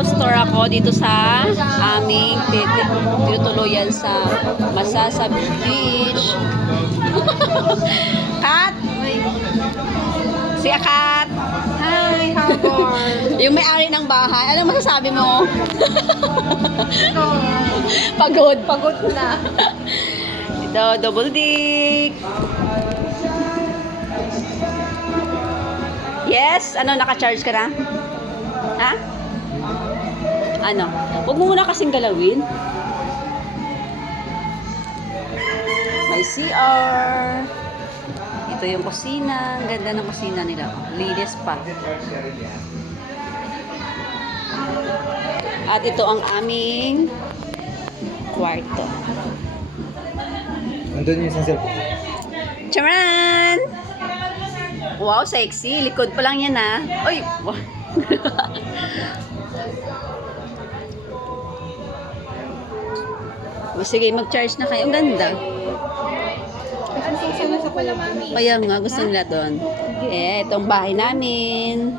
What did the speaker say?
house tour ako dito sa aming tinutuluyan sa Masasa Beach. Kat! Si Kat! Hi, Habor. Yung may-ari ng bahay. Ano masasabi mo? Ito, Pagod. pagod na. Ito, double dick. Yes? Ano, naka-charge ka na? Ha? Ano? Huwag mo muna kasing galawin. May CR. Ito yung kusina. Ang ganda ng kusina nila. Linis pa. At ito ang aming kwarto. Andun yung isang cellphone. Charan! Wow, sexy. Likod pa lang yan, ha? Uy! O, sige, mag-charge na kayo. Ang ganda. Ang susunod sa pala, mami. Kaya nga, gusto nila doon. Eh, itong bahay namin.